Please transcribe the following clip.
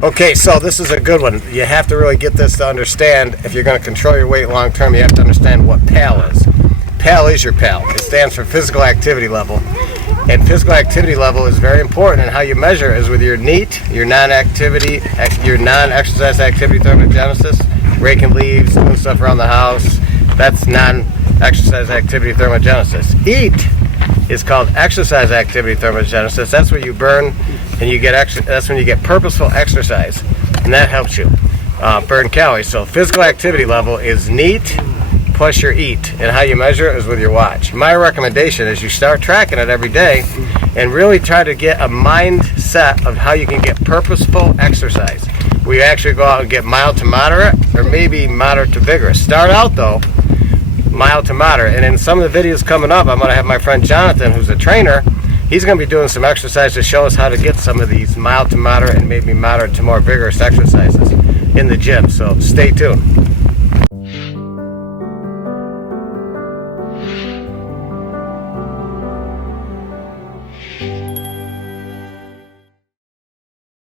Okay, so this is a good one. You have to really get this to understand. If you're going to control your weight long term, you have to understand what PAL is. PAL is your PAL. It stands for physical activity level. And physical activity level is very important, and how you measure is with your NEAT, your non-exercise activity thermogenesis, raking leaves, doing stuff around the house. That's non-exercise activity thermogenesis. EAT is called exercise activity thermogenesis. That's where you burn and you get that's when you get purposeful exercise, and that helps you burn calories. So physical activity level is NEAT plus your EAT, and how you measure it is with your watch. My recommendation is you start tracking it every day and really try to get a mindset of how you can get purposeful exercise. We actually go out and get mild to moderate, or maybe moderate to vigorous. Start out though mild to moderate, and in some of the videos coming up, I'm going to have my friend Jonathan, who's a trainer. He's going to be doing some exercises to show us how to get some of these mild to moderate and maybe moderate to more vigorous exercises in the gym. So stay tuned.